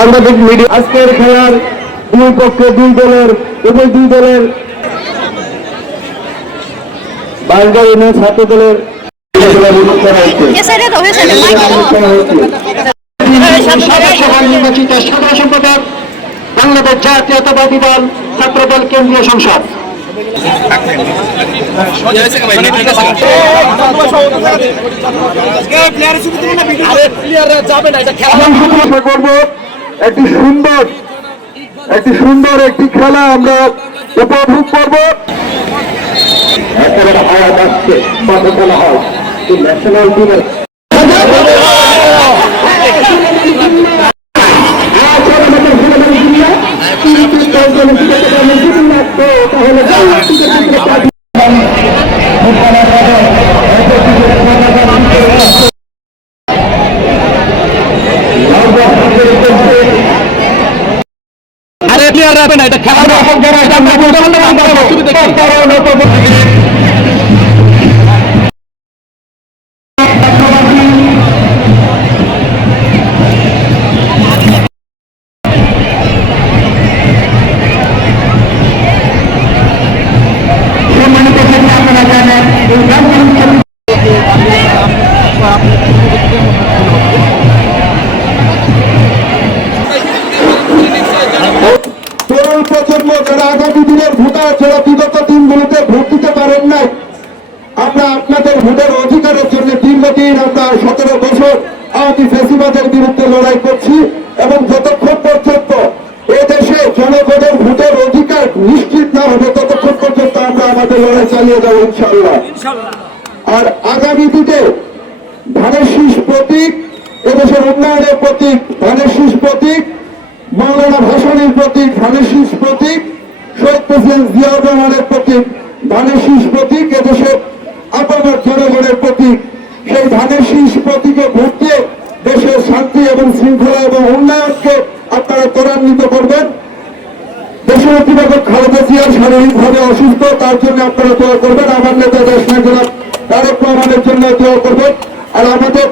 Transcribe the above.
সাংবাদিক মিডিয়া আজকের খেলার দুই পক্ষে দুই দলের বাঙ্গাল ইউনিয়ন ছাত্র দলের নির্বাচিত সাধারণ সম্পাদক বাংলাদেশ জাতীয়তাবাদী দল ছাত্র দল কেন্দ্রীয় সংসদ একটি সুন্দর একটি খেলা আমরা উপভোগ করব। একেবারে আওয়াজ আসছে কথা বলা হয় ন্যাশনাল টিমের প্রজন্ম যারা আগামী দিনের ভোটার যারা বিগত দিনগুলোতে ভোট দিতে পারেন নাই, আমরা আপনাদের ভোটের অধিকারের জন্য দীর্ঘদিন আমরা 17 বছর আওয়ামী ফ্যাসিবাদের বিরুদ্ধে লড়াই করছি এবং যতক্ষণ পর্যন্ত এদেশে জনগণের ভোটের অধিকার নিশ্চিত না হবে ততক্ষণ পর্যন্ত আমরা আমাদের লড়াই চালিয়ে যাবো ইনশাআল্লাহ। আর আগামী দিনে ধানের শীষ প্রতীক, এদেশের উন্নয়নের প্রতীক ধানের শীষ প্রতীক, মৌলানা ভাসানীর প্রতীক ধানের শীষ প্রতীক, শহীদ প্রেসিডেন্ট জিয়াউর রহমানের প্রতীক ধানের শীষ প্রতীক, এদেশের আপামর জনগণের প্রতীক। সেই ধানের শীষ প্রতীকে ভোট দিয়ে দেশের শান্তি এবং শৃঙ্খলা এবং উন্নয়নকে আপনারা ত্বরান্বিত করবেন। দেশের অধিনায়ক খালেদা জিয়া শারীরিকভাবে অসুস্থ, তার জন্য আপনারা দোয়া করবেন। আমার নেতা দেশ নায়ক তারেক রহমানের জন্য দোয়া করবেন। আর আমাদের